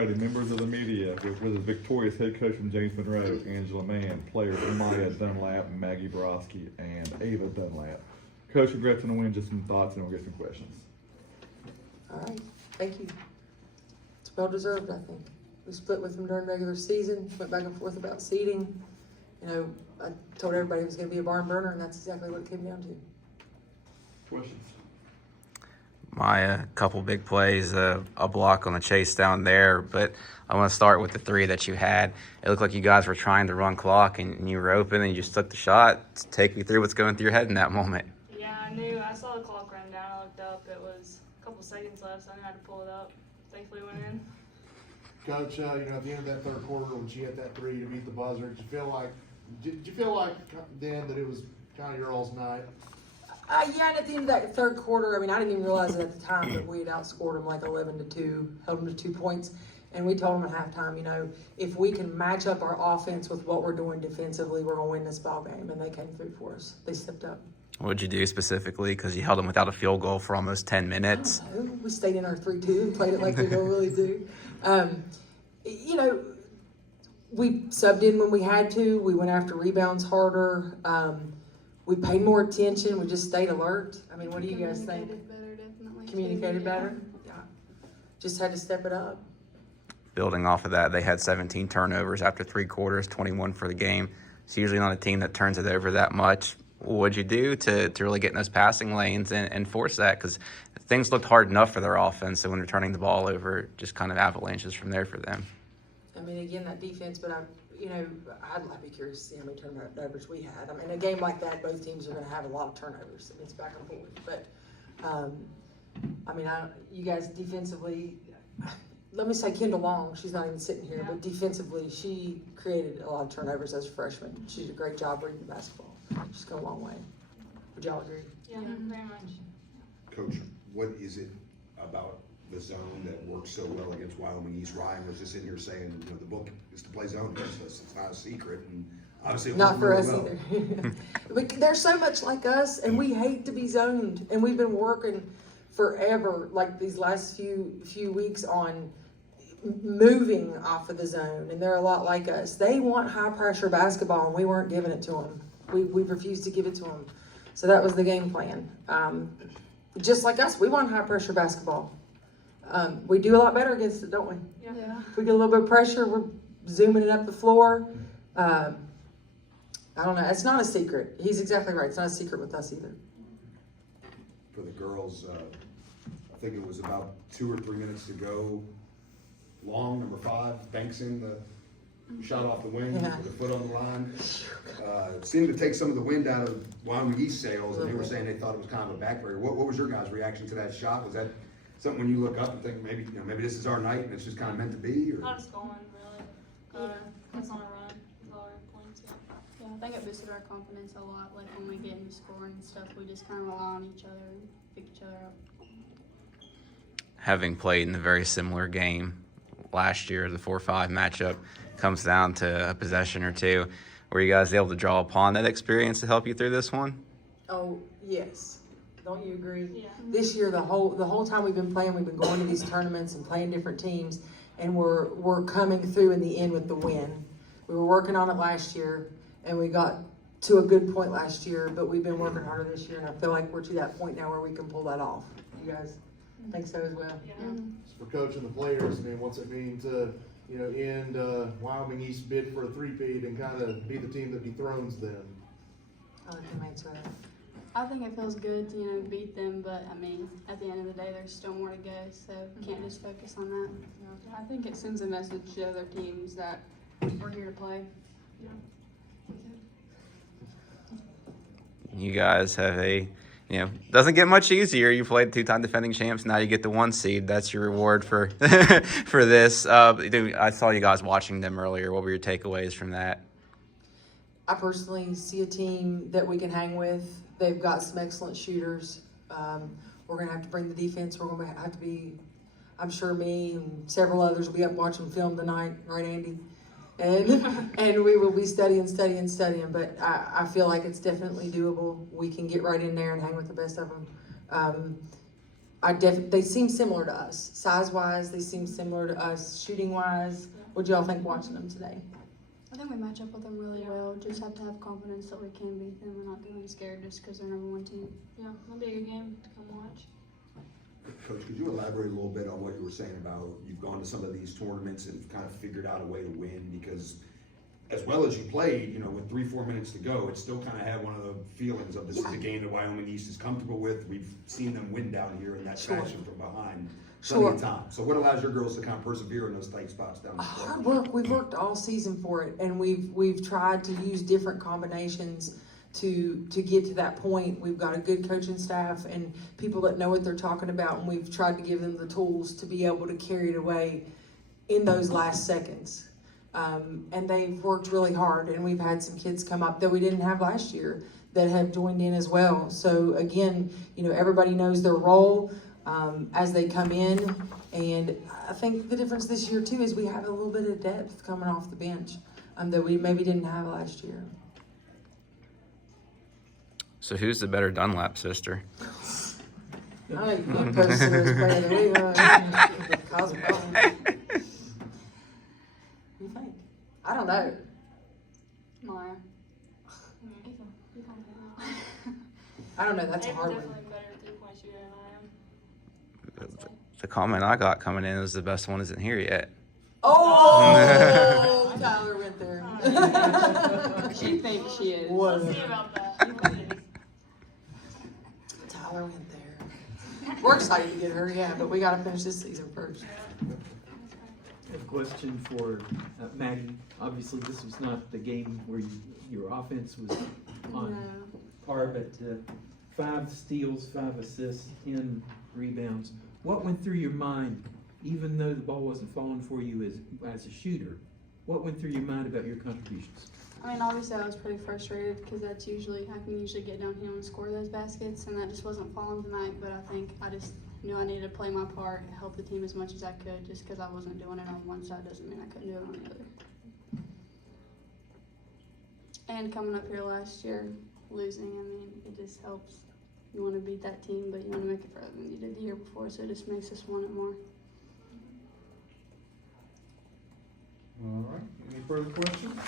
righty, members of the media, with the victorious head coach from James Monroe, Angela Mann, players Amaya Dunlap, Maggie Borowski, and Ava Dunlap. Coach, congrats on the win. Just some thoughts, and we'll get some questions. All right, thank you. It's well deserved, I think. We split with them during regular season, went back and forth about seeding. You know, I told everybody it was going to be a barn burner, and that's exactly what it came down to. Questions? My couple big plays, a block on the chase down there, but I want to start with the three that you had. It looked like you guys were trying to run clock, and you were open, and you just took the shot. Take me through what's going through your head in that moment. Yeah, I saw the clock run down. I looked up. It was a couple seconds left, so I knew how to pull it up. Thankfully went in. Coach, you know, at the end of that third quarter when she hit that three to beat the buzzer, did you feel like then that it was kind of your all's night? Yeah, and at the end of that third quarter, I mean, I didn't even realize it at the time, but we had outscored them like 11-2, held them to 2 points. And we told them at halftime, you know, if we can match up our offense with what we're doing defensively, we're going to win this ball game. And they came through for us. They stepped up. What did you do specifically? Because you held them without a field goal for almost 10 minutes. I don't know. We stayed in our 3-2 and played it like we normally do. You know, we subbed in when we had to. We went after rebounds harder. We paid more attention. We just stayed alert. I mean, what do you guys think? Better, definitely. Communicated better? Yeah. Just had to step it up. Building off of that, they had 17 turnovers after 3 quarters, 21 for the game. It's usually not a team that turns it over that much. What'd you do to really get in those passing lanes and force that? Because things looked hard enough for their offense, so when they're turning the ball over, just kind of avalanches from there for them. I mean, again, that defense, but I'd be curious to see how many turnovers we had. I mean, a game like that, both teams are going to have a lot of turnovers. It's back and forth. But, I mean, you guys defensively, let me say Kendall Long, she's not even sitting here, but defensively, she created a lot of turnovers as a freshman. She did a great job reading the basketball. She's gone a long way. Would y'all agree? Yeah, very much. Coach, what is it about the zone that works so well against Wyoming East? Ryan was just in here saying, you know, the book is to play zone. It's not a secret, and obviously it not for us well. either. But they're so much like us, and we hate to be zoned. And we've been working forever, like these last few weeks, on moving off of the zone. And they're a lot like us. They want high pressure basketball, and we weren't giving it to them. We refused to give it to them. So that was the game plan. Just like us, we want high pressure basketball. We do a lot better against it, don't we? Yeah. If we get a little bit of pressure, we're zooming it up the floor. I don't know. It's not a secret. He's exactly right. It's not a secret with us either. For the girls, I think it was about 2 or 3 minutes to go. Long, number 5, banks in the shot off the wing with a foot on the line. It seemed to take some of the wind out of Wyoming East sails, and they were saying they thought it was kind of a back barrier. What was your guys' reaction to that shot? Was that something when you look up and think maybe maybe this is our night and it's just kind of meant to be? Or? I was going really. That's on a run. That's all our points. Yeah, I think it boosted our confidence a lot. Like when we get into scoring and stuff, we just kind of rely on each other and pick each other up. Having played in a very similar game last year, the 4-5 matchup comes down to a possession or two. Were you guys able to draw upon that experience to help you through this one? Oh, yes. Don't you agree? Yeah. This year, the whole time we've been playing, we've been going to these tournaments and playing different teams, and we're coming through in the end with the win. We were working on it last year, and we got to a good point last year, but we've been working harder this year, and I feel like we're to that point now where we can pull that off. You guys think so as well? Yeah. For coaching the players, I mean, what's it mean to, you know, end Wyoming East bid for a three-peat and kind of be the team that dethrones them? I'll let them answer that. I think it feels good to, you know, beat them, but I mean, at the end of the day, there's still more to go, so can't just focus on that. I think it sends a message to other teams that we're here to play. You guys have doesn't get much easier. You played 2-time defending champs. Now you get the 1 seed. That's your reward for for this. I saw you guys watching them earlier. What were your takeaways from that? I personally see a team that we can hang with. They've got some excellent shooters. We're going to have to bring the defense. We're going to have to be, I'm sure me and several others will be up watching film tonight. Right, Andy? And we will be studying. But I feel like it's definitely doable. We can get right in there and hang with the best of them. they seem similar to us. Size-wise, they seem similar to us. Shooting-wise, what do y'all think watching them today? I think we match up with them really well. Just have to have confidence that we can beat them. We're not going to be scared just because they're #1 team. Yeah, that'll be a good game to come watch. Coach, could you elaborate a little bit on what you were saying about you've gone to some of these tournaments and kind of figured out a way to win? Because as well as you played, you know, with 3-4 minutes to go, it still kind of had one of the feelings of this is a game that Wyoming East is comfortable with. We've seen them win down here in that fashion from behind plenty of times. So what allows your girls to kind of persevere in those tight spots down the stretch? Hard work. We've worked all season for it, and we've tried to use different combinations to get to that point. We've got a good coaching staff and people that know what they're talking about, and we've tried to give them the tools to be able to carry it away in those last seconds. And they've worked really hard, and we've had some kids come up that we didn't have last year that have joined in as well. So again, you know, everybody knows their role as they come in, and I think the difference this year too is we have a little bit of depth coming off the bench that we maybe didn't have last year. So who's the better Dunlap sister? I know you posted those better than we are. Cause a problem. What do you think? I don't know. Maya. I don't know. That's a Ava's hard one. definitely better 3-point shooter than I am. The comment I got coming in was the best one isn't here yet. Oh, Tyler went there. She thinks she is. We'll see about that. We'll see. Tyler went there. We're excited to get her, yeah, but we got to finish this season first. I have a question for Maggie. Obviously, this was not the game where your offense was on par, but 5 steals, 5 assists, 10 rebounds. What went through your mind, even though the ball wasn't falling for you as a shooter? What went through your mind about your contributions? I mean, obviously I was pretty frustrated because I can usually get downhill and score those baskets, and that just wasn't falling tonight. But I think I just knew I needed to play my part and help the team as much as I could. Just because I wasn't doing it on one side doesn't mean I couldn't do it on the other. And coming up here last year, losing, I mean, it just helps. You want to beat that team, but you want to make it further than you did the year before, so it just makes us want it more. All right. Any further questions?